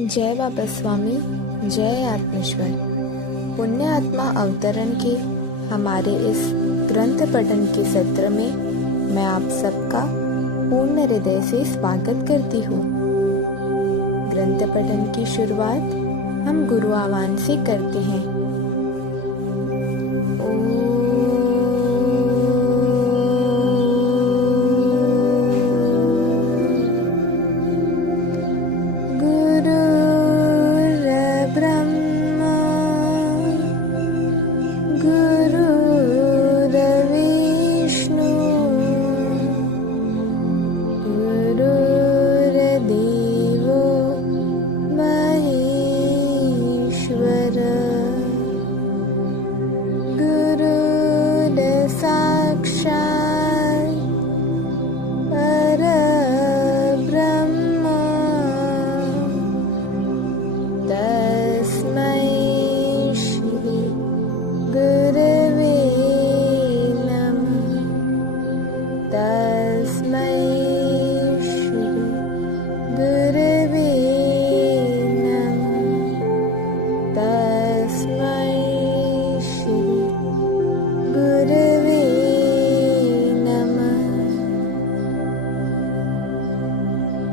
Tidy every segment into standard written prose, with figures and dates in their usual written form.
जय बाबा स्वामी, जय आत्मेश्वर। पुण्य आत्मा अवतरण के हमारे इस ग्रंथ पठन के सत्र में मैं आप सबका पूर्ण हृदय से स्वागत करती हूँ। ग्रंथ पठन की शुरुआत हम गुरु आह्वान से करते हैं।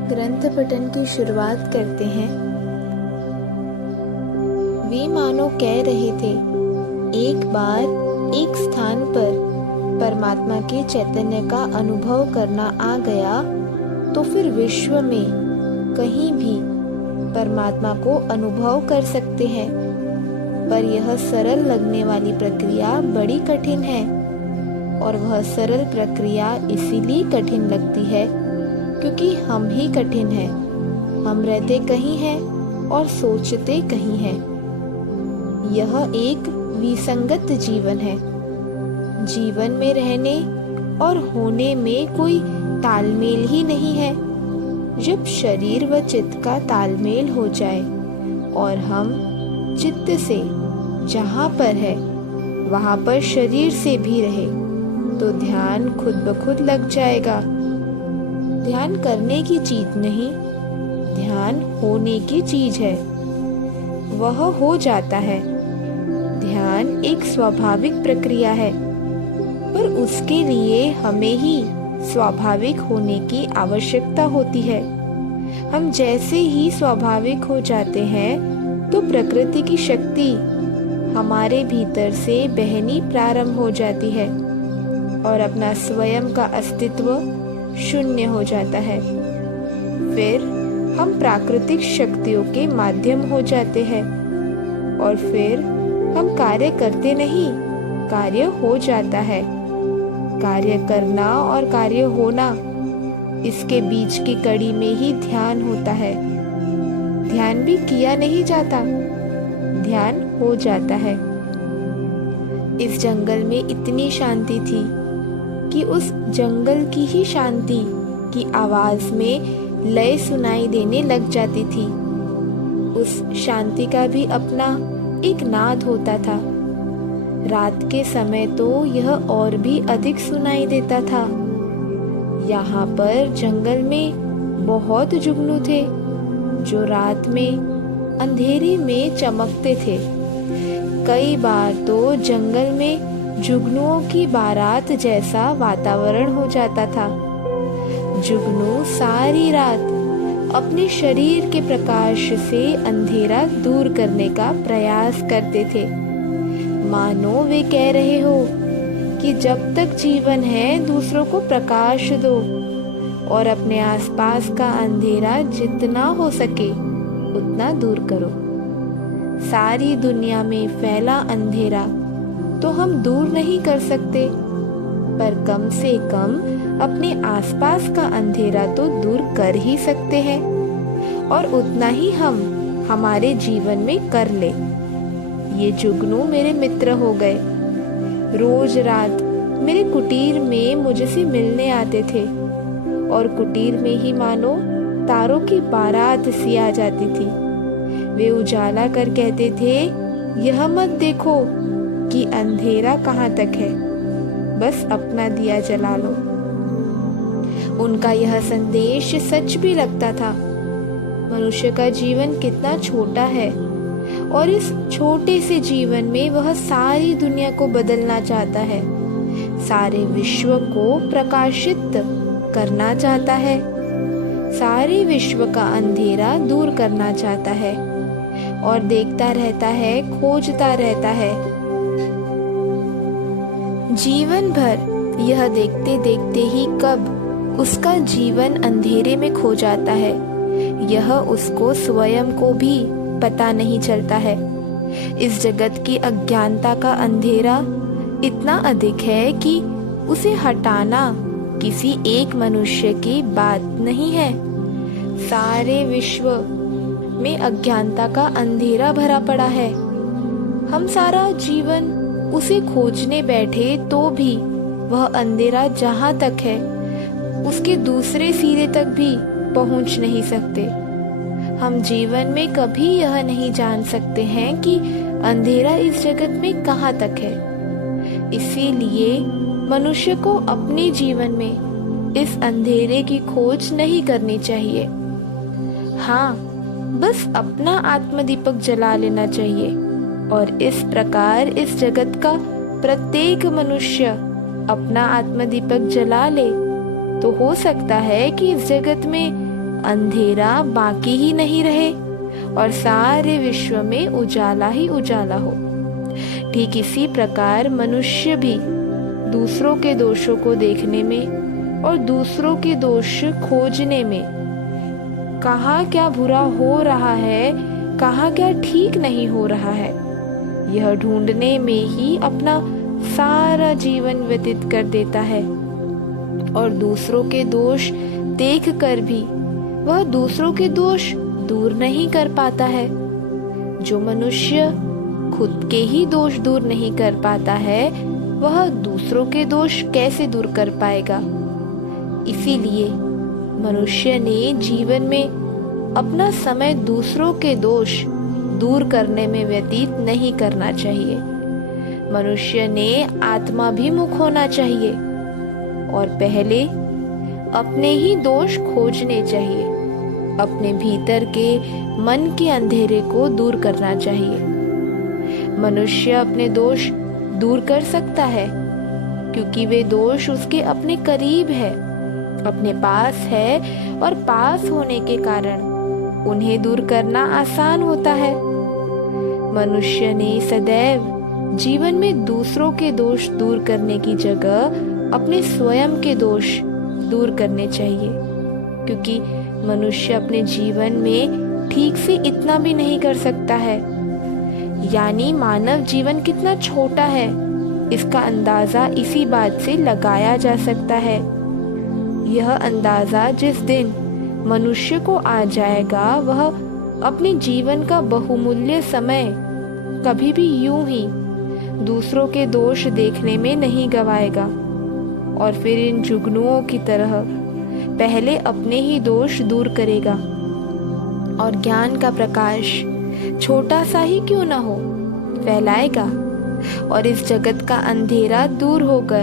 ग्रंथ पठन की शुरुआत करते हैं। वे मानो कह रहे थे, एक बार एक स्थान पर परमात्मा के चैतन्य का अनुभव करना आ गया तो फिर विश्व में कहीं भी परमात्मा को अनुभव कर सकते हैं। पर यह सरल लगने वाली प्रक्रिया बड़ी कठिन है, और वह सरल प्रक्रिया इसीलिए कठिन लगती है क्योंकि हम ही कठिन हैं। हम रहते कहीं हैं और सोचते कहीं हैं। यह एक विसंगत जीवन है। जीवन में रहने और होने में कोई तालमेल ही नहीं है। जब शरीर व चित्त का तालमेल हो जाए और हम चित्त से जहाँ पर है वहाँ पर शरीर से भी रहे तो ध्यान खुद ब खुद लग जाएगा। ध्यान करने की चीज नहीं, ध्यान होने की चीज है। वह हो जाता है। ध्यान एक स्वाभाविक प्रक्रिया है, पर उसके लिए हमें ही स्वाभाविक होने की आवश्यकता होती है। हम जैसे ही स्वाभाविक हो जाते हैं तो प्रकृति की शक्ति हमारे भीतर से बहनी प्रारंभ हो जाती है और अपना स्वयं का अस्तित्व शून्य हो जाता है। फिर हम प्राकृतिक शक्तियों के माध्यम हो जाते हैं और फिर हम कार्य करते नहीं, कार्य हो जाता है। कार्य करना और कार्य होना, इसके बीच की कड़ी में ही ध्यान होता है। ध्यान भी किया नहीं जाता, ध्यान हो जाता है। इस जंगल में इतनी शांति थी कि उस जंगल की ही शांति की आवाज में लय सुनाई देने लग जाती थी। उस शांति का भी अपना एक नाद होता था। रात के समय तो यह और भी अधिक सुनाई देता था। यहाँ पर जंगल में बहुत जुगनू थे जो रात में अंधेरे में चमकते थे। कई बार तो जंगल में जुगनुओं की बारात जैसा वातावरण हो जाता था। जुगनू सारी रात अपने शरीर के प्रकाश से अंधेरा दूर करने का प्रयास करते थे। मानो वे कह रहे हो कि जब तक जीवन है दूसरों को प्रकाश दो और अपने आसपास का अंधेरा जितना हो सके उतना दूर करो। सारी दुनिया में फैला अंधेरा तो हम दूर नहीं कर सकते, पर कम से कम अपने आसपास का अंधेरा तो दूर कर ही सकते हैं, और उतना ही हम हमारे जीवन में कर ले। ये जुगनू मेरे मित्र हो गए। रोज रात मेरे कुटीर में मुझसे मिलने आते थे और कुटीर में ही मानो तारों की बारात सी आ जाती थी। वे उजाला कर कहते थे, यह मत देखो कि अंधेरा कहाँ तक है, बस अपना दिया जला लो। उनका यह संदेश सच भी लगता था। मनुष्य का जीवन कितना छोटा है और इस छोटे से जीवन में वह सारी दुनिया को बदलना चाहता है, सारे विश्व को प्रकाशित करना चाहता है, सारे विश्व का अंधेरा दूर करना चाहता है और देखता रहता है, खोजता रहता है। जीवन भर यह देखते देखते ही कब उसका जीवन अंधेरे में खो जाता है, यह उसको स्वयं को भी पता नहीं चलता है। इस जगत की अज्ञानता का अंधेरा इतना अधिक है कि उसे हटाना किसी एक मनुष्य की बात नहीं है। सारे विश्व में अज्ञानता का अंधेरा भरा पड़ा है। हम सारा जीवन उसे खोजने बैठे तो भी वह अंधेरा जहाँ तक है उसके दूसरे सिरे तक भी पहुँच नहीं सकते। हम जीवन में कभी यह नहीं जान सकते हैं कि अंधेरा इस जगत में कहाँ तक है। इसीलिए मनुष्य को अपने जीवन में इस अंधेरे की खोज नहीं करनी चाहिए। हाँ, बस अपना आत्मदीपक जला लेना चाहिए और इस प्रकार इस जगत का प्रत्येक मनुष्य अपना आत्मदीपक जला ले तो हो सकता है कि इस जगत में अंधेरा बाकी ही नहीं रहे और सारे विश्व में उजाला ही उजाला हो। ठीक इसी प्रकार मनुष्य भी दूसरों के दोषों को देखने में और दूसरों के दोष खोजने में, कहाँ क्या बुरा हो रहा है, कहाँ क्या ठीक नहीं हो रहा है, यह ढूंढने में ही अपना सारा जीवन व्यतीत कर देता है और दूसरों के दोष देखकर भी वह दूसरों के दोष दूर नहीं कर पाता है। जो मनुष्य खुद के ही दोष दूर नहीं कर पाता है, वह दूसरों के दोष कैसे दूर कर पाएगा। इसीलिए मनुष्य ने जीवन में अपना समय दूसरों के दोष दूर करने में व्यतीत नहीं करना चाहिए। मनुष्य ने आत्माभिमुख होना चाहिए और पहले अपने ही दोष खोजने चाहिए। अपने भीतर के मन के अंधेरे को दूर करना चाहिए। मनुष्य अपने दोष दूर कर सकता है क्योंकि वे दोष उसके अपने करीब है, अपने पास है और पास होने के कारण उन्हें दूर करना आसान होता है। मनुष्य ने सदैव जीवन में दूसरों के दोष दूर करने की जगह अपने स्वयं के दोष दूर करने चाहिए, क्योंकि मनुष्य अपने जीवन में ठीक से इतना भी नहीं कर सकता है। यानी मानव जीवन कितना छोटा है, इसका अंदाजा इसी बात से लगाया जा सकता है। यह अंदाजा जिस दिन मनुष्य को आ जाएगा, वह अपने जीवन का बहुमूल्य समय कभी भी यूं ही दूसरों के दोष देखने में नहीं गवाएगा और फिर इन जुगनुओं की तरह पहले अपने ही दोष दूर करेगा और ज्ञान का प्रकाश छोटा सा ही क्यों न हो फैलाएगा और इस जगत का अंधेरा दूर होगा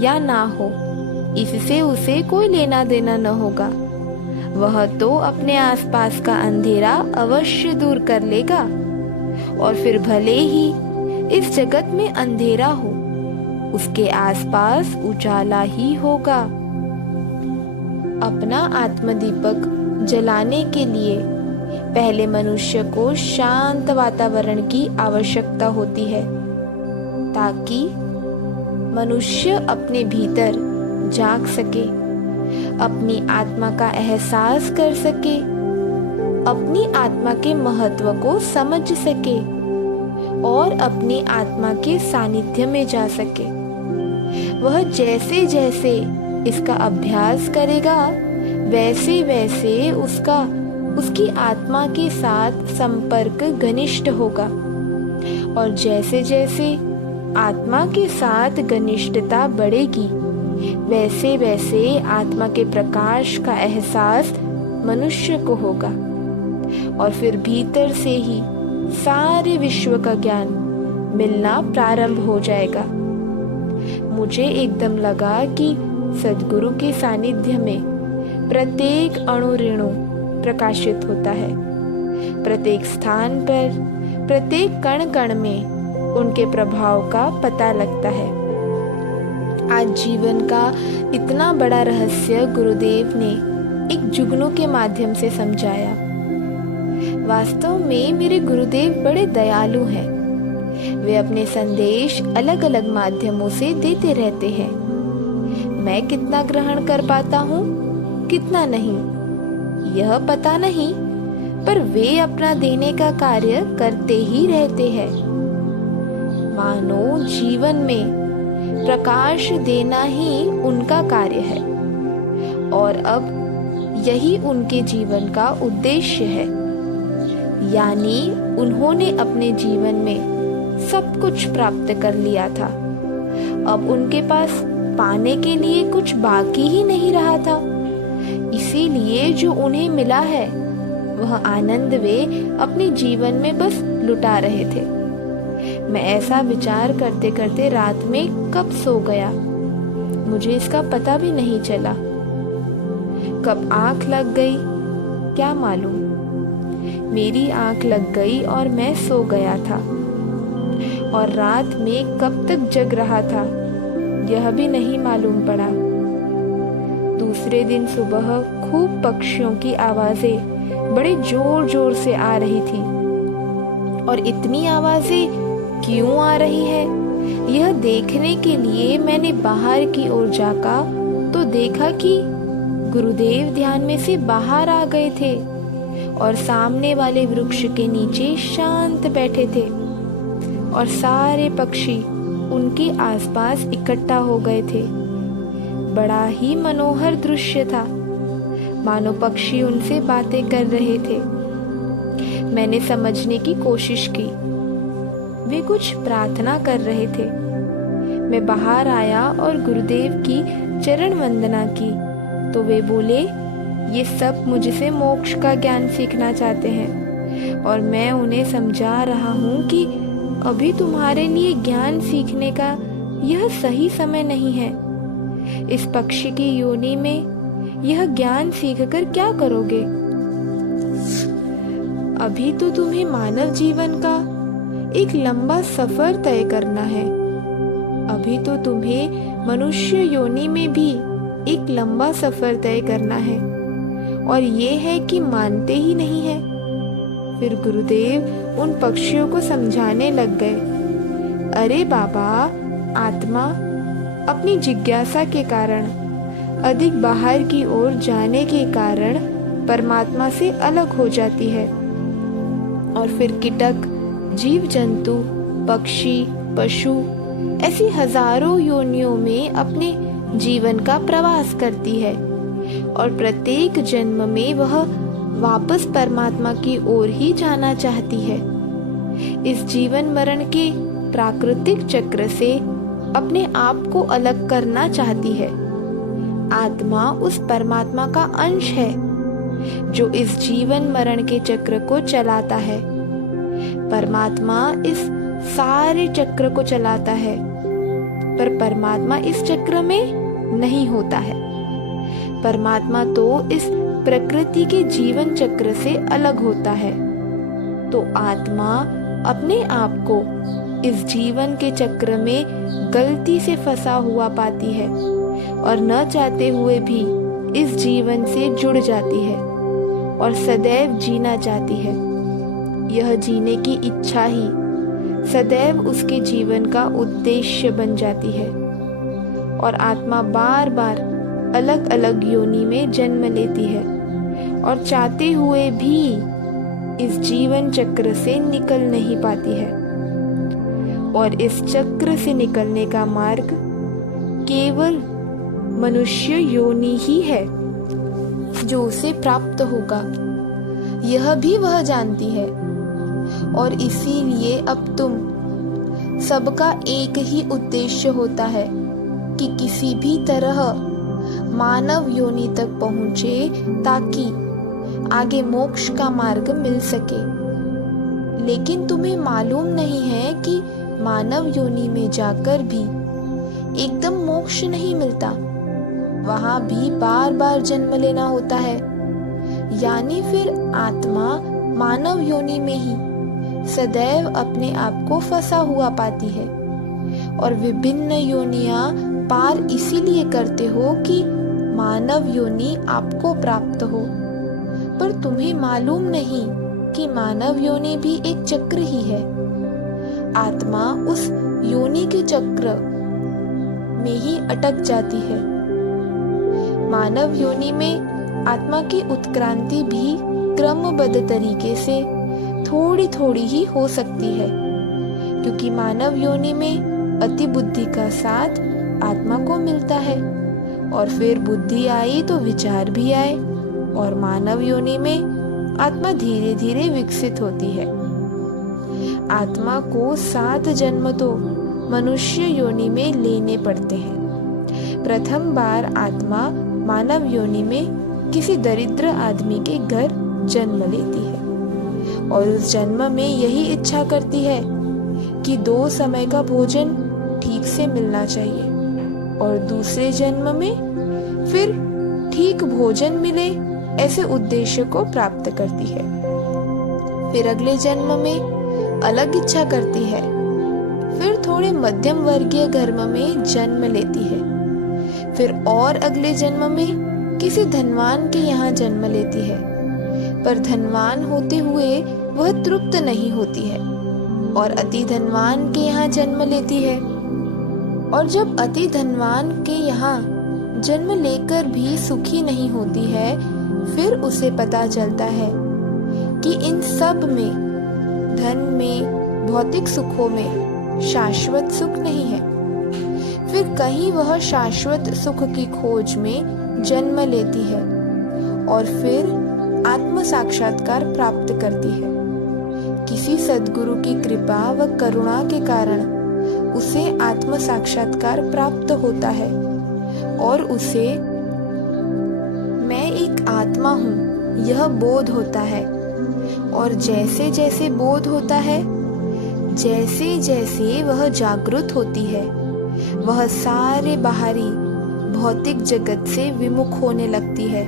या ना हो, इससे उसे कोई लेना देना न होगा। वह तो अपने आसपास का अंधेरा अवश्य दूर कर लेगा और फिर भले ही इस जगत में अंधेरा हो, उसके आसपास उजाला ही होगा। अपना आत्मदीपक जलाने के लिए पहले मनुष्य को शांत वातावरण की आवश्यकता होती है, ताकि मनुष्य अपने भीतर जाग सके, अपनी आत्मा का एहसास कर सके, अपनी आत्मा के महत्व को समझ सके और अपनी आत्मा के सानिध्य में जा सके। वह जैसे जैसे इसका अभ्यास करेगा, वैसे वैसे उसकी आत्मा के साथ संपर्क घनिष्ठ होगा और जैसे जैसे आत्मा के साथ घनिष्ठता बढ़ेगी, वैसे वैसे आत्मा के प्रकाश का एहसास मनुष्य को होगा और फिर भीतर से ही सारे विश्व का ज्ञान मिलना प्रारंभ हो जाएगा। मुझे एकदम लगा कि सद्गुरु के सानिध्य में प्रत्येक अणु रेणु, प्रकाशित होता है। प्रत्येक स्थान पर, प्रत्येक कण कण में उनके प्रभाव का पता लगता है। आज जीवन का इतना बड़ा रहस्य गुरुदेव ने एक जुगनू के माध्यम से समझाया। वास्तव में मेरे गुरुदेव बड़े दयालु हैं। वे अपने संदेश अलग अलग माध्यमों से देते रहते हैं। मैं कितना ग्रहण कर पाता हूँ, कितना नहीं, यह पता नहीं, पर वे अपना देने का कार्य करते ही रहते हैं। मानो जीवन में प्रकाश देना ही उनका कार्य है और अब यही उनके जीवन का उद्देश्य है। यानी उन्होंने अपने जीवन में सब कुछ प्राप्त कर लिया था। अब उनके पास पाने के लिए कुछ बाकी ही नहीं रहा था। इसीलिए जो उन्हें मिला है वह आनंद वे अपने जीवन में बस लुटा रहे थे। मैं ऐसा विचार करते करते रात में कब सो गया, मुझे इसका पता भी नहीं चला। कब आंख लग गई क्या मालूम। मेरी आंख लग गई और मैं सो गया था, और रात में कब तक जग रहा था यह भी नहीं मालूम पड़ा। दूसरे दिन सुबह खूब पक्षियों की आवाजें बड़े जोर जोर से आ रही थी। और इतनी आवाजें क्यों आ रही है, यह देखने के लिए मैंने बाहर की ओर झांका तो देखा कि गुरुदेव ध्यान में से बाहर आ गए थे और सामने वाले वृक्ष के नीचे शांत बैठे थे, और सारे पक्षी उनके आसपास इकट्ठा हो गए थे। बड़ा ही मनोहर दृश्य था, मानो पक्षी उनसे बातें कर रहे थे। मैंने समझने की कोशिश की, वे कुछ प्रार्थना कर रहे थे। मैं बाहर आया और गुरुदेव की चरण वंदना की तो वे बोले, ये सब मुझसे मोक्ष का ज्ञान सीखना चाहते हैं और मैं उन्हें समझा रहा हूँ कि अभी तुम्हारे लिए ज्ञान सीखने का यह सही समय नहीं है। इस पक्षी की योनि में यह ज्ञान सीखकर क्या करोगे? अभी तो तुम्हें मानव जीवन का एक लंबा सफर तय करना है। अभी तो तुम्हें मनुष्य योनि में भी एक लंबा सफर तय करना है, और ये है कि मानते ही नहीं है। फिर गुरुदेव उन पक्षियों को समझाने लग गए, अरे बाबा, आत्मा अपनी जिज्ञासा के कारण, अधिक बाहर की ओर जाने के कारण परमात्मा से अलग हो जाती है, और फिर कीटक, जीव जंतु, पक्षी, पशु ऐसी हजारों योनियों में अपने जीवन का प्रवास करती है, और प्रत्येक जन्म में वह वापस परमात्मा की ओर ही जाना चाहती है। इस जीवन मरण के प्राकृतिक चक्र से अपने आप को अलग करना चाहती है। आत्मा उस परमात्मा का अंश है जो इस जीवन मरण के चक्र को चलाता है। परमात्मा इस सारे चक्र को चलाता है, पर परमात्मा इस चक्र में नहीं होता है। परमात्मा तो इस प्रकृति के जीवन चक्र से अलग होता है। तो आत्मा अपने आप को इस जीवन के चक्र में गलती से फंसा हुआ पाती है और न चाहते हुए भी इस जीवन से जुड़ जाती है और सदैव जीना चाहती है। यह जीने की इच्छा ही सदैव उसके जीवन का उद्देश्य बन जाती है, और आत्मा बार बार अलग अलग योनि में जन्म लेती है और चाहते हुए भी इस जीवन चक्र से निकल नहीं पाती है। और इस चक्र से निकलने का मार्ग केवल मनुष्य योनि ही है जो उसे प्राप्त होगा, यह भी वह जानती है। और इसीलिए अब तुम सबका एक ही उद्देश्य होता है कि किसी भी तरह मानव योनि तक पहुँचे ताकि आगे मोक्ष का मार्ग मिल सके। लेकिन तुम्हें मालूम नहीं है कि मानव योनि में जाकर भी एकदम मोक्ष नहीं मिलता, वहाँ भी बार बार जन्म लेना होता है। यानी फिर आत्मा मानव योनि में ही सदैव अपने आप को फंसा हुआ पाती है और विभिन्न योनियां पार इसीलिए करते हो कि मानव योनि आपको प्राप्त हो। पर तुम्हें मालूम नहीं कि मानव योनि भी एक चक्र ही है। आत्मा उस योनि के चक्र में ही अटक जाती है। मानव योनि में आत्मा की उत्क्रांति भी क्रमबद्ध तरीके से थोड़ी थोड़ी ही हो सकती है, क्योंकि मानव योनि में अति बुद्धि का साथ आत्मा को मिलता है और फिर बुद्धि आई तो विचार भी आए और मानव योनि में आत्मा धीरे धीरे विकसित होती है। आत्मा को 7 जन्म तो मनुष्य योनि में लेने पड़ते हैं। प्रथम बार आत्मा मानव योनि में किसी दरिद्र आदमी के घर जन्म लेती है और उस जन्म में यही इच्छा करती है कि 2 समय का भोजन ठीक से मिलना चाहिए और दूसरे जन्म में फिर ठीक भोजन मिले, ऐसे उद्देश्य को प्राप्त करती है। फिर अगले जन्म में अलग इच्छा करती है, फिर थोड़े मध्यम वर्गीय घर में जन्म लेती है, फिर और अगले जन्म में किसी धनवान के यहाँ जन्म लेती है। पर धनवान होते हुए वह तृप्त नहीं होती है और अति धनवान के यहाँ जन्म लेती है। और जब अति धनवान के यहाँ जन्म लेकर भी सुखी नहीं होती है, फिर उसे पता चलता है कि इन सब में, धन में, भौतिक सुखों में शाश्वत सुख नहीं है। फिर कहीं वह शाश्वत सुख की खोज में जन्म लेती है और फिर आत्म साक्षात्कार प्राप्त करती है। किसी सद्गुरु की कृपा व करुणा के कारण उसे आत्म साक्षात्कार प्राप्त होता है और उसे मैं एक आत्मा हूँ यह बोध होता है। और जैसे जैसे बोध होता है, जैसे जैसे वह जागृत होती है, वह सारे बाहरी भौतिक जगत से विमुख होने लगती है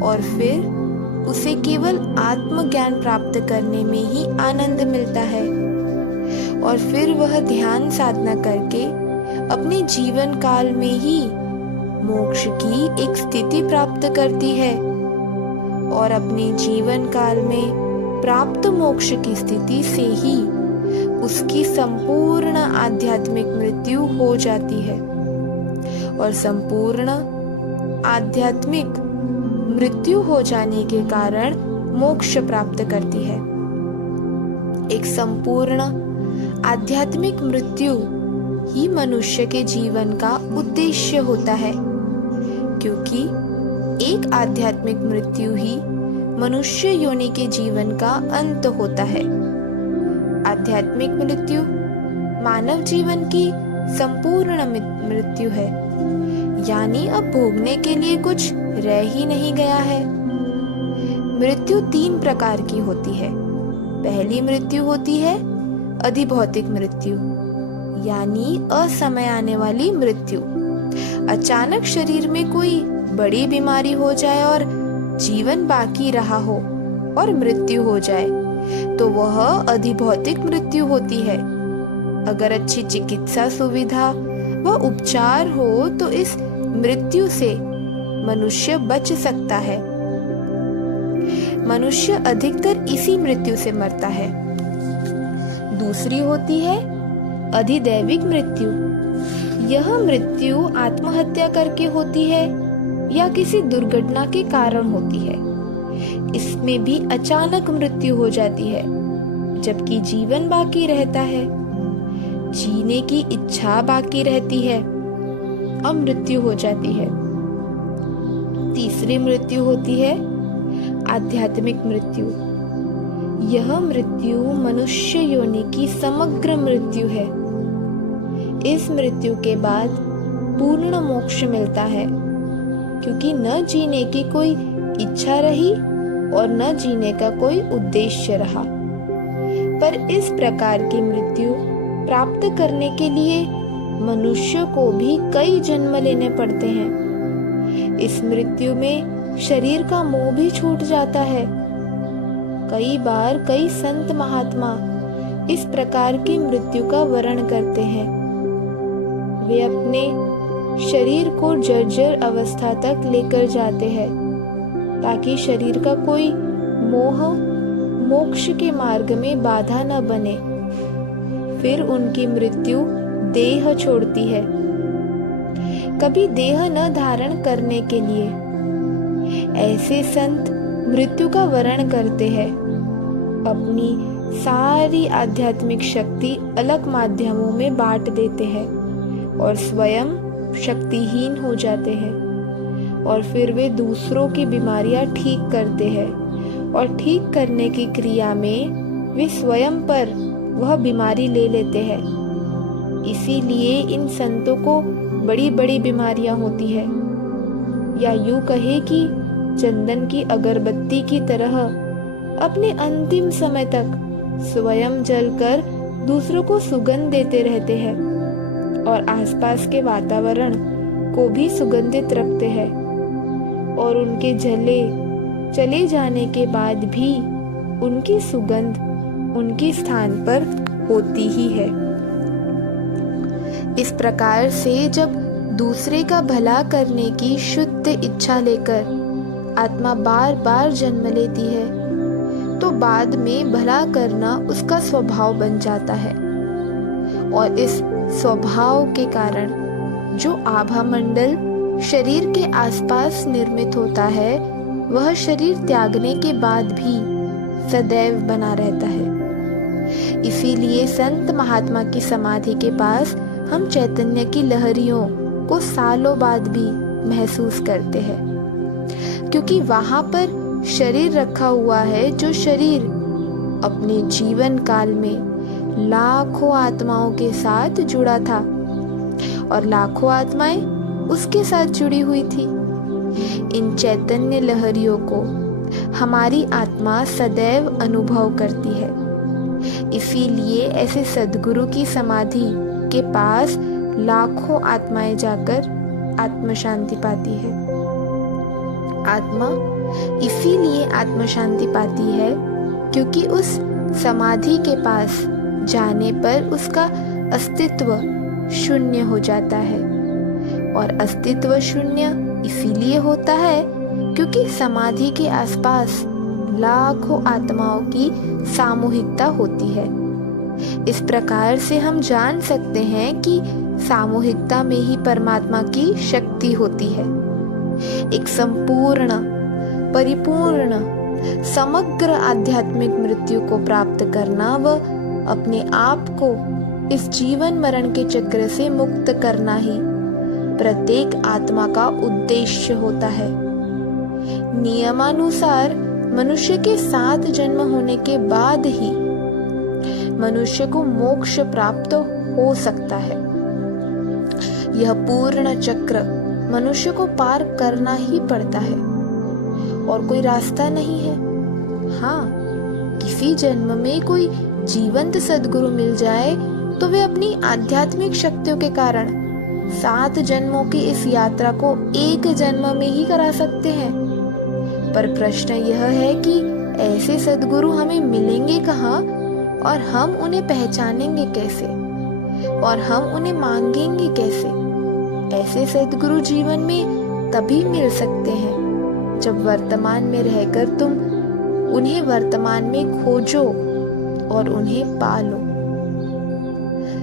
और फिर उसे केवल आत्मज्ञान प्राप्त करने में ही आनंद मिलता है। और फिर वह ध्यान साधना करके अपने जीवन काल में ही मोक्ष की एक स्थिति प्राप्त करती है और अपने जीवन काल में प्राप्त मोक्ष की स्थिति से ही उसकी संपूर्ण आध्यात्मिक मृत्यु हो जाती है और संपूर्ण आध्यात्मिक मृत्यु हो जाने के कारण मोक्ष प्राप्त करती है। एक संपूर्ण आध्यात्मिक मृत्यु ही मनुष्य के जीवन का उद्देश्य होता है, क्योंकि एक आध्यात्मिक मृत्यु ही मनुष्य योनि के जीवन का अंत होता है। आध्यात्मिक मृत्यु मानव जीवन की संपूर्ण मृत्यु है, यानी अब भोगने के लिए कुछ रह ही नहीं गया है। मृत्यु 3 प्रकार की होती है। पहली मृत्यु होती है अधिभौतिक मृत्यु, यानी असमय आने वाली मृत्यु। अचानक शरीर में कोई बड़ी बीमारी हो जाए और जीवन बाकी रहा हो और मृत्यु हो जाए तो वह अधिभौतिक मृत्यु होती है। अगर अच्छी चिकित्सा सुविधा व उपचार हो तो इस मृत्यु से मनुष्य बच सकता है। मनुष्य अधिकतर इसी मृत्यु से मरता है। दूसरी होती है अधिदैविक मृत्यु। यह मृत्यु आत्महत्या करके होती है या किसी दुर्घटना के कारण होती है। इसमें भी अचानक मृत्यु हो जाती है, जबकि जीवन बाकी रहता है, जीने की इच्छा बाकी रहती है, अब मृत्यु हो जाती है। तीसरी मृत्यु होती है आध्यात्मिक मृत्यु। यह मृत्यु मनुष्य योनि की समग्र मृत्यु है। इस मृत्यु के बाद पूर्ण मोक्ष मिलता है, क्योंकि न जीने की कोई इच्छा रही और न जीने का कोई उद्देश्य रहा। पर इस प्रकार की मृत्यु प्राप्त करने के लिए मनुष्य को भी कई जन्म लेने पड़ते हैं। इस मृत्यु में शरीर का मोह भी छूट जाता है। कई बार कई संत महात्मा इस प्रकार की मृत्यु का वर्ण करते हैं। वे अपने शरीर को जर्जर अवस्था तक लेकर जाते हैं ताकि शरीर का कोई मोह मोक्ष के मार्ग में बाधा न बने। फिर उनकी मृत्यु देह छोड़ती है। कभी देह न धारण करने के लिए ऐसे संत मृत्यु का वर्ण करते हैं। अपनी सारी आध्यात्मिक शक्ति अलग माध्यमों में बांट देते हैं और स्वयं शक्तिहीन हो जाते हैं। और फिर वे दूसरों की बीमारियां ठीक करते हैं और ठीक करने की क्रिया में वे स्वयं पर वह बीमारी ले लेते हैं। इसीलिए इन संतों को बड़ी बड़ी बीमारियां होती है, या यूं कहे कि चंदन की अगरबत्ती की तरह अपने अंतिम समय तक स्वयं जलकर दूसरों को सुगंध देते रहते हैं और आसपास के वातावरण को भी सुगंधित रखते हैं। और उनके चले जाने के बाद भी उनकी सुगंध उनके स्थान पर होती ही है। इस प्रकार से जब दूसरे का भला करने की शुद्ध इच्छा लेकर आत्मा बार बार जन्म लेती है तो बाद में भला करना उसका स्वभाव बन जाता है। और इस स्वभाव के कारण जो आभा मंडल शरीर के आसपास निर्मित होता है वह शरीर त्यागने के बाद भी सदैव बना रहता है। इसीलिए संत महात्मा की समाधि के पास हम चैतन्य की लहरियों को सालों बाद भी महसूस करते हैं, क्योंकि वहां पर शरीर रखा हुआ है जो शरीर अपने जीवन काल में लाखों आत्माओं के साथ जुड़ा था और लाखों आत्माएं उसके साथ जुड़ी हुई थी। इन चैतन्य लहरियों को हमारी आत्मा सदैव अनुभव करती है। इसीलिए ऐसे सद्गुरु की समाधि के पास लाखों आत्माएं जाकर आत्म शांति पाती है। आत्मा इसीलिए आत्म शांति पाती है क्योंकि उस समाधि के पास जाने पर उसका अस्तित्व शून्य हो जाता है। और अस्तित्व शून्य इसीलिए होता है क्योंकि समाधि के आसपास लाखों आत्माओं की सामूहिकता होती है। इस प्रकार से हम जान सकते हैं कि सामूहिकता में ही परमात्मा की शक्ति होती है। एक संपूर्ण, परिपूर्ण, समग्र आध्यात्मिक मृत्यु को प्राप्त करना व अपने आप को इस जीवन मरण के चक्र से मुक्त करना ही प्रत्येक आत्मा का उद्देश्य होता है। नियमानुसार मनुष्य के 7 जन्म होने के बाद ही मनुष्य को मोक्ष प्राप्त हो सकता है। यह पूर्ण चक्र मनुष्य को पार करना ही पड़ता है और कोई रास्ता नहीं है। हाँ, किसी जन्म में कोई जीवंत सद्गुरु मिल जाए तो वे अपनी आध्यात्मिक शक्तियों के कारण 7 जन्मों की इस यात्रा को एक जन्म में ही करा सकते हैं। पर प्रश्न यह है कि ऐसे सद्गुरु हमें मिलेंगे कहाँ और हम उन्हें पहचानेंगे कैसे और हम उन्हें मांगेंगे कैसे। ऐसे सद्गुरु जीवन में तभी मिल सकते हैं जब वर्तमान में रहकर तुम उन्हें वर्तमान में खोजो और उन्हें पालो।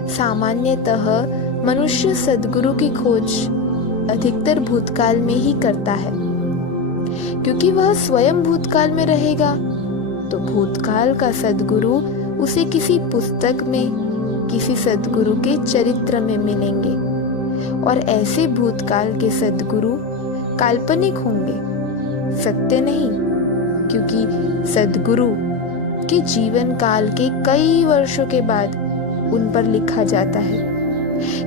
सामान्यतः मनुष्य सद्गुरु की खोज अधिकतर भूतकाल में ही करता है, क्योंकि वह स्वयं भूतकाल में रहेगा तो भूतकाल का सद्गुरु उसे किसी पुस्तक में, किसी सद्गुरु के चरित्र में मिलेंगे। और ऐसे भूतकाल के सद्गुरु काल्पनिक होंगे, सत्य नहीं, क्योंकि सद्गुरु के जीवन काल के कई वर्षों के बाद उन पर लिखा जाता है।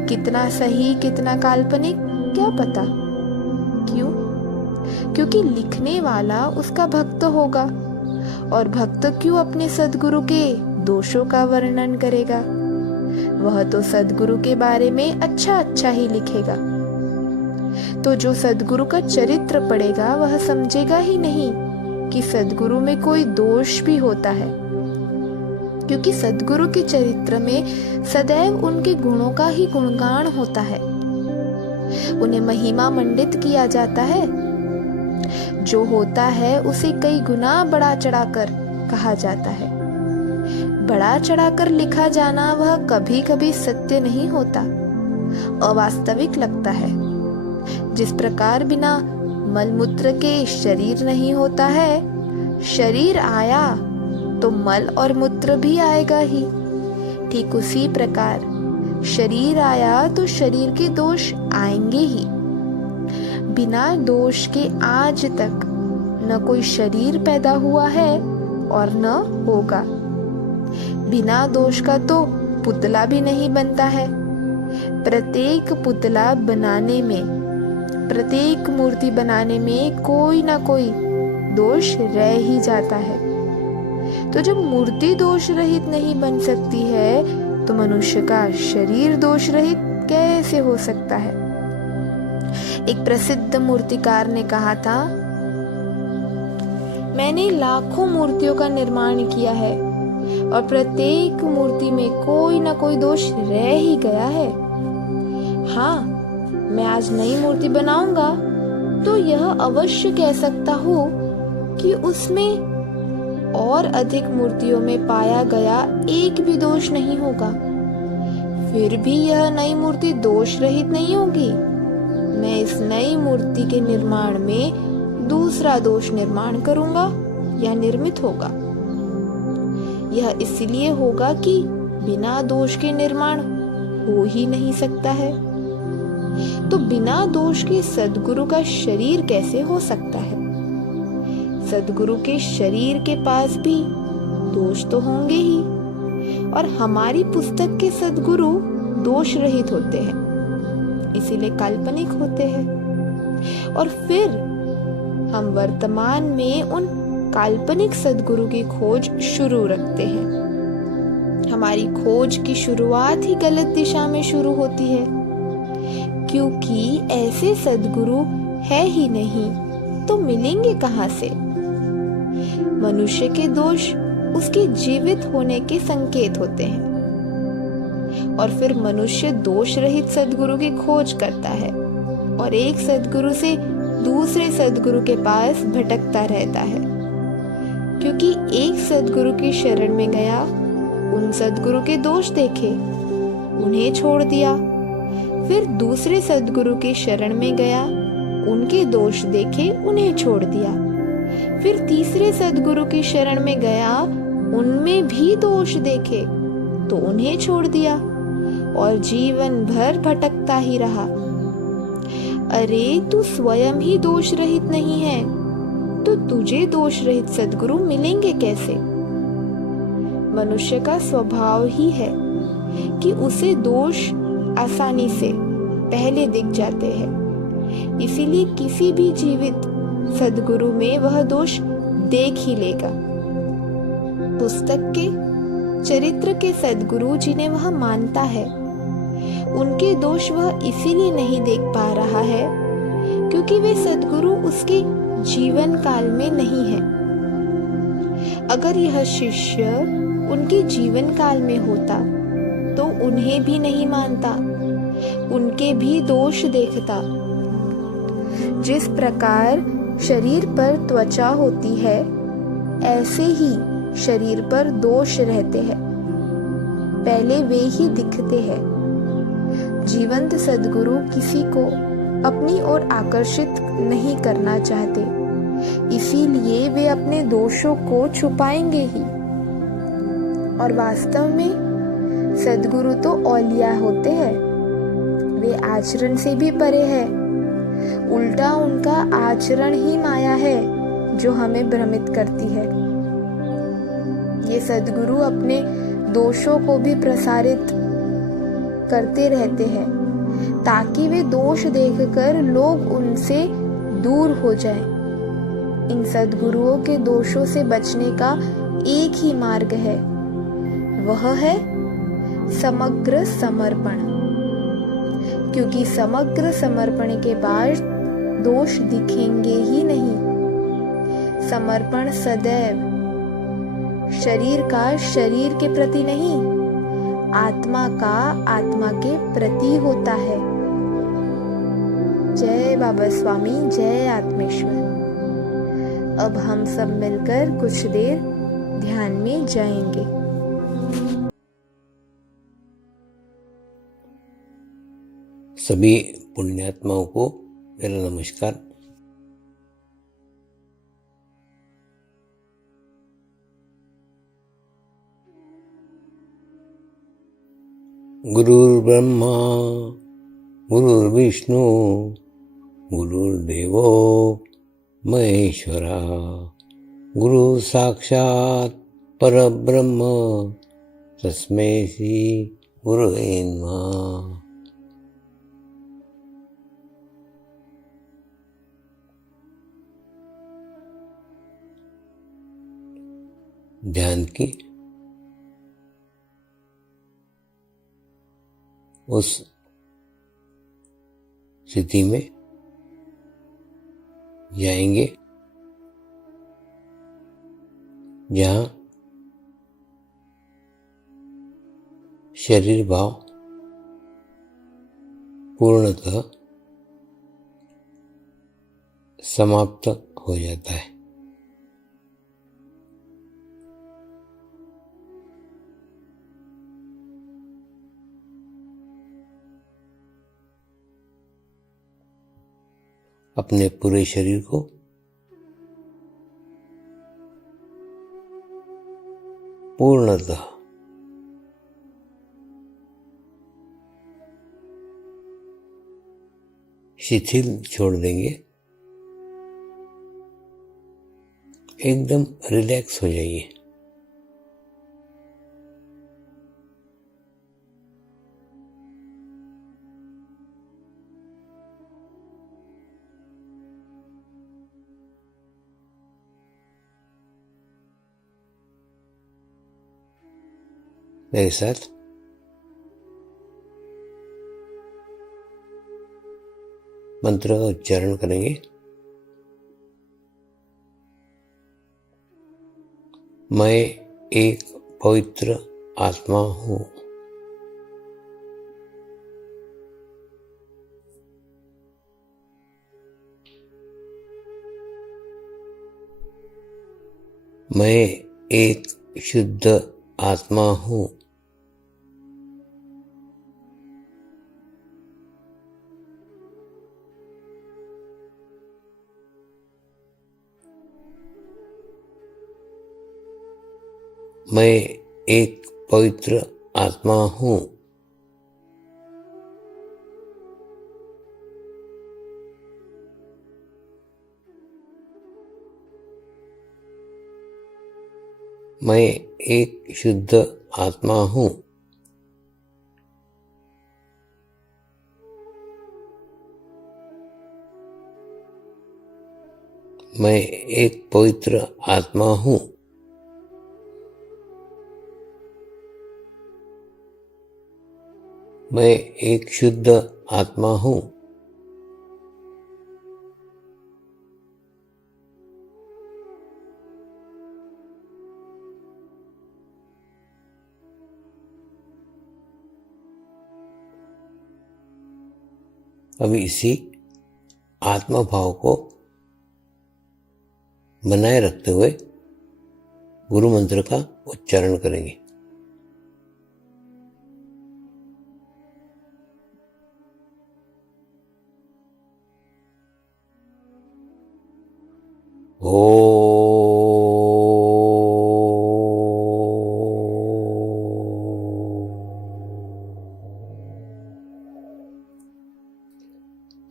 कितना सही कितना काल्पनिक क्या पता। क्यों? क्योंकि लिखने वाला उसका भक्त होगा और भक्त क्यों अपने सद्गुरु के दोषों का वर्णन करेगा। वह तो सद्गुरु के बारे में अच्छा अच्छा ही लिखेगा। तो जो सद्गुरु का चरित्र पढ़ेगा वह समझेगा ही नहीं कि सद्गुरु में कोई दोष भी होता है, क्योंकि सद्गुरु के चरित्र में सदैव उनके गुणों का ही गुणगान होता है, उन्हें महिमा मंडित किया जाता है। जो होता है उसे कई गुना बढ़ा चढ़ाकर कहा जाता है। बढ़ा चढ़ाकर लिखा जाना वह कभी कभी सत्य नहीं होता, अवास्तविक लगता है। जिस प्रकार बिना मलमूत्र के शरीर नहीं होता है, शरीर आया तो मल और मूत्र भी आएगा ही, ठीक उसी प्रकार शरीर आया तो शरीर के दोष आएंगे ही। बिना दोष के आज तक न कोई शरीर पैदा हुआ है और न होगा। बिना दोष का तो पुतला भी नहीं बनता है। प्रत्येक पुतला बनाने में, प्रत्येक मूर्ति बनाने में कोई ना कोई दोष रह ही जाता है। तो जब मूर्ति दोष रहित नहीं बन सकती है तो मनुष्य का शरीर दोष रहित कैसे हो सकता है? एक प्रसिद्ध मूर्तिकार ने कहा था, मैंने लाखों मूर्तियों का निर्माण किया है और प्रत्येक मूर्ति में कोई ना कोई दोष रह ही गया है। हाँ, मैं आज नई मूर्ति बनाऊंगा तो यह अवश्य कह सकता हूँ कि उसमें और अधिक मूर्तियों में पाया गया एक भी दोष नहीं होगा। फिर भी यह नई मूर्ति दोष रहित नहीं होगी। मैं इस नई मूर्ति के निर्माण में दूसरा दोष निर्माण करूंगा या निर्मित होगा। यह इसलिए होगा कि बिना दोष के निर्माण हो ही नहीं सकता है। तो बिना दोष के सद्गुरु का शरीर कैसे हो सकता है? सद्गुरु के शरीर के पास भी दोष तो होंगे ही, और हमारी पुस्तक के सद्गुरु दोष रहित होते हैं, इसीलिए काल्पनिक होते हैं। और फिर हम वर्तमान में उन काल्पनिक सद्गुरु की खोज शुरू रखते हैं। हमारी खोज की शुरुआत ही गलत दिशा में शुरू होती है, क्योंकि ऐसे सद्गुरु है ही नहीं तो मिलेंगे कहां से? मनुष्य के दोष उसके जीवित होने के संकेत होते हैं, और फिर मनुष्य दोष रहित सद्गुरु की खोज करता है और एक सद्गुरु से दूसरे सद्गुरु के पास भटकता रहता है, क्योंकि एक सद्गुरु की शरण में गया, उन सद्गुरु के दोष देखे, उन्हें छोड़ दिया। फिर दूसरे सद्गुरु की शरण में गया, उनके दोष देखे, उन्हें छोड़ दिया। फिर तीसरे सद्गुरु की शरण में गया, उनमें भी दोष देखे तो उन्हें छोड़ दिया और जीवन भर भटकता ही रहा। अरे तू स्वयं ही दोष रहित नहीं है तो तुझे दोष रहित सद्गुरु मिलेंगे कैसे? मनुष्य का स्वभाव ही है कि उसे दोष आसानी से पहले दिख जाते हैं, इसीलिए किसी भी जीवित सद्गुरु में वह दोष देख ही लेगा। पुस्तक के चरित्र के सद्गुरु जिन्हें वह मानता है, उनके दोष वह इसीलिए नहीं देख पा रहा है क्योंकि वे सद्गुरु उसके जीवन काल में नहीं है। अगर यह शिष्य उनके जीवन काल में होता तो उन्हें भी नहीं मानता, उनके भी दोष देखता। जिस प्रकार शरीर पर त्वचा होती है, ऐसे ही शरीर पर दोष रहते हैं, पहले वे ही दिखते हैं। जीवंत सद्गुरु किसी को अपनी ओर आकर्षित नहीं करना चाहते, इसीलिए वे अपने दोषों को छुपाएंगे ही। और वास्तव में सद्गुरु तो औलिया होते हैं, वे आचरण से भी परे हैं। उल्टा उनका आचरण ही माया है जो हमें भ्रमित करती है। ये सद्गुरु अपने दोषों को भी प्रसारित करते रहते हैं ताकि वे दोष देखकर लोग उनसे दूर हो जाएं। इन सद्गुरुओं के दोषों से बचने का एक ही मार्ग है, वह है समग्र समर्पण। क्योंकि समग्र समर्पण के बाद दोष दिखेंगे ही नहीं। समर्पण सदैव शरीर का शरीर के प्रति नहीं, आत्मा का आत्मा के प्रति होता है। जय बाबा स्वामी, जय आत्मेश्वर। अब हम सब मिलकर कुछ देर ध्यान में जाएंगे। सभी पुण्यात्माओं को मेरा नमस्कार। गुरुर्ब्रह्मा गुरुर्विष्णु गुरुर्देवो महेश्वरा, गुरु साक्षात् परब्रह्म तस्मै श्री गुरुवे नमः। ध्यान की उस स्थिति में जाएंगे जहाँ शरीर भाव पूर्णतः समाप्त हो जाता है। अपने पूरे शरीर को पूर्णतः शिथिल छोड़ देंगे, एकदम रिलैक्स हो जाइए। मेरे साथ मंत्र का उच्चारण करेंगे। मैं एक पवित्र आत्मा हूँ। मैं एक शुद्ध आत्मा हूँ। मैं एक पवित्र आत्मा हूँ। मैं एक शुद्ध आत्मा हूँ। मैं एक पवित्र आत्मा हूँ। मैं एक शुद्ध आत्मा हूँ। अभी इसी आत्मा भाव को बनाए रखते हुए गुरु मंत्र का उच्चारण करेंगे।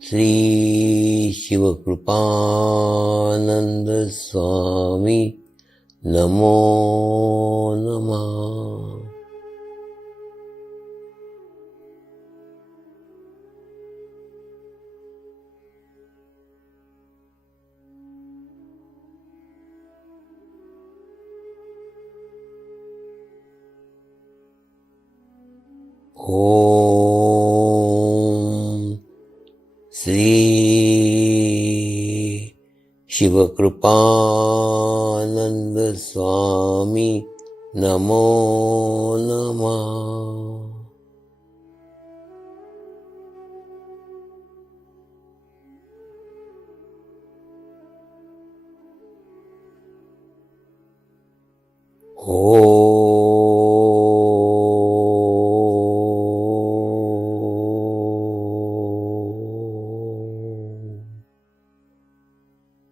श्री शिवकृपानंद स्वामी नमो नमः। ओम शिव कृपानंद स्वामी नमो नमः।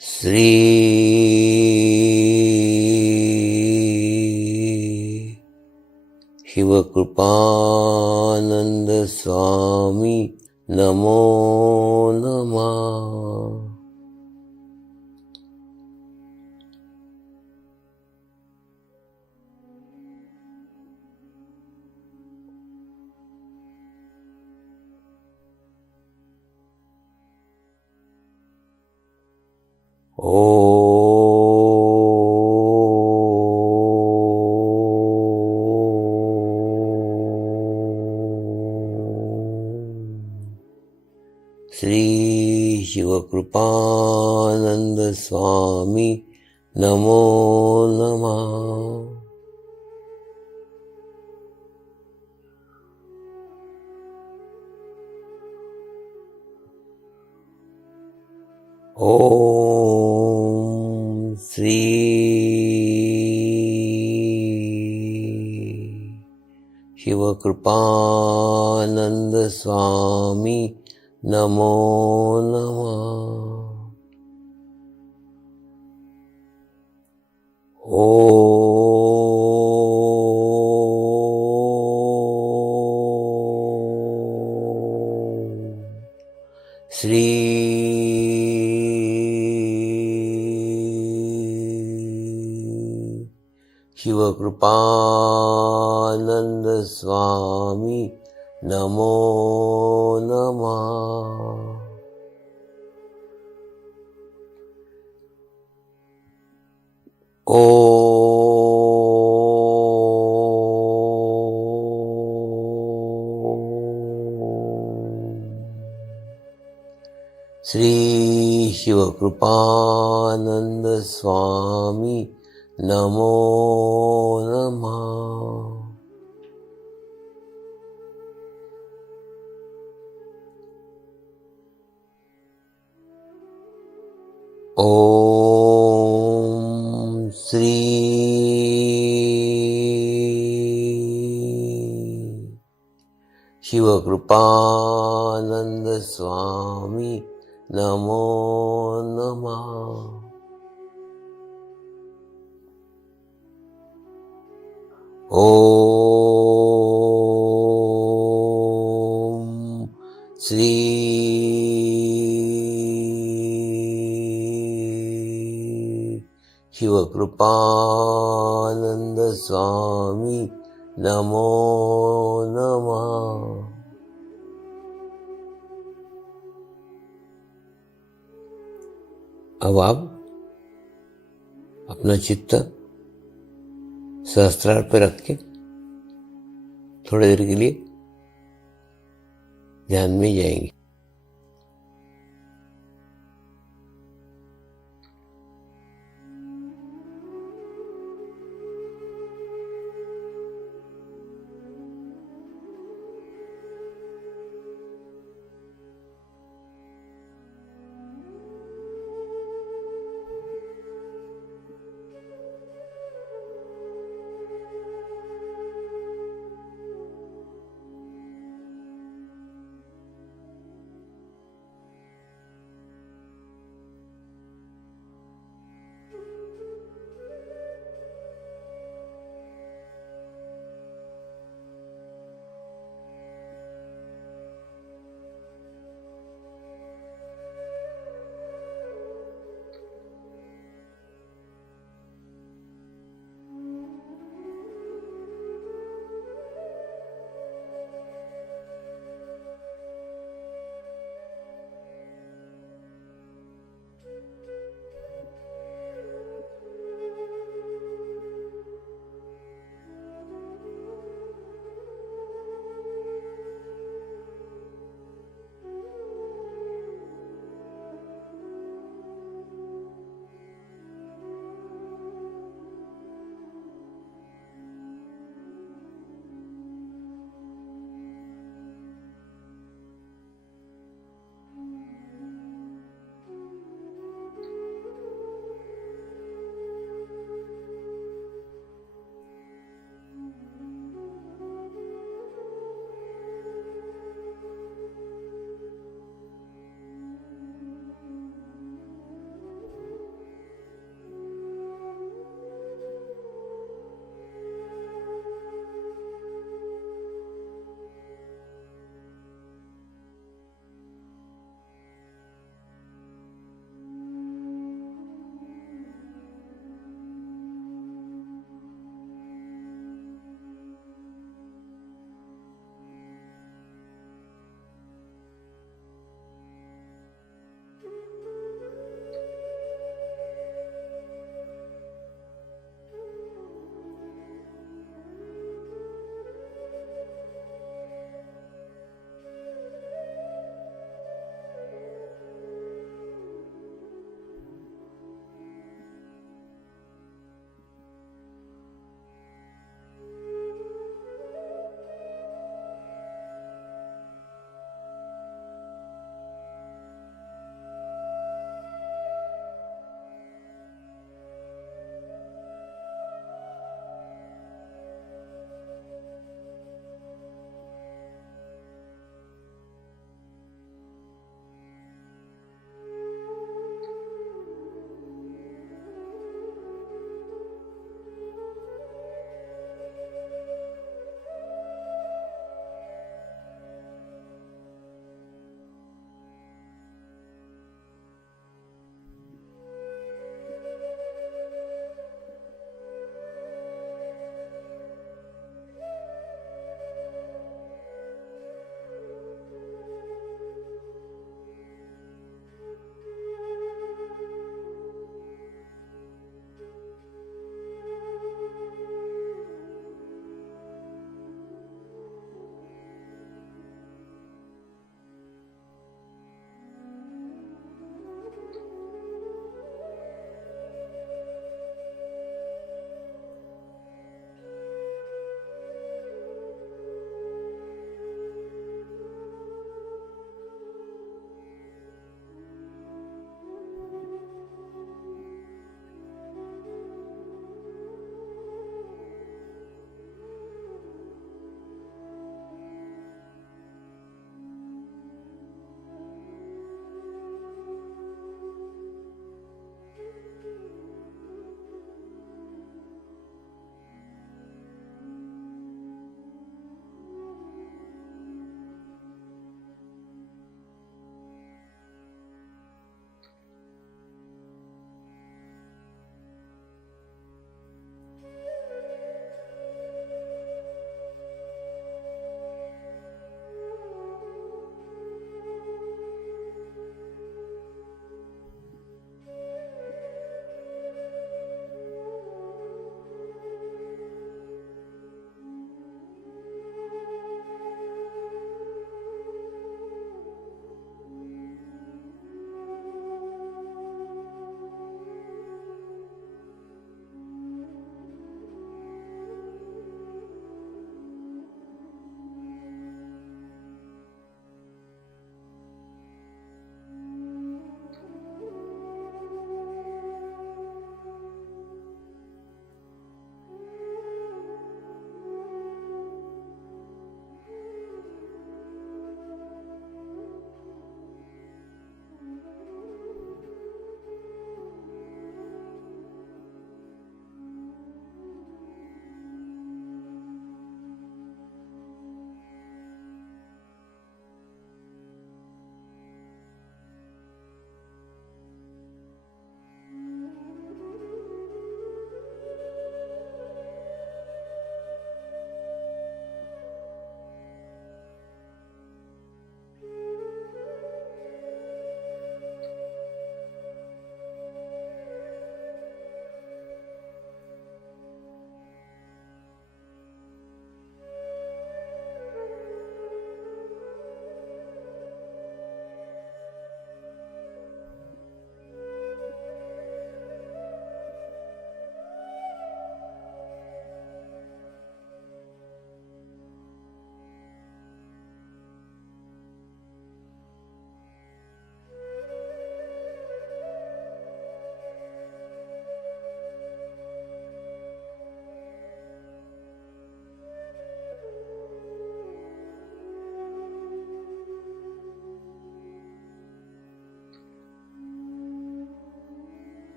श्री शिव कृपानंद स्वामी नमो नमः। श्री शिव कृपानंद स्वामी नमो नमः। ओम श्री शिव कृपानंद स्वामी नमो नमः। श्री शिव कृपानंद स्वामी नमो नमः। श्री शिव कृपानंद स्वामी नमो नमः। ओम श्री शिव कृपानंद स्वामी नमो नमः। ओम श्री शिव कृपानंद स्वामी नमो नमः। अब आप अपना चित्त सहस्त्रार पर रख के थोड़ी देर के लिए ध्यान में जाएंगे।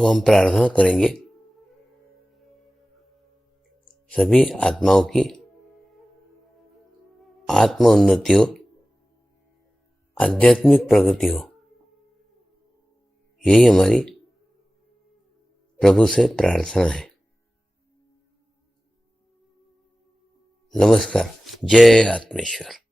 अब हम प्रार्थना करेंगे सभी आत्माओं की आत्म उन्नति हो, आध्यात्मिक प्रगति हो। यही हमारी प्रभु से प्रार्थना है। नमस्कार। जय आत्मेश्वर।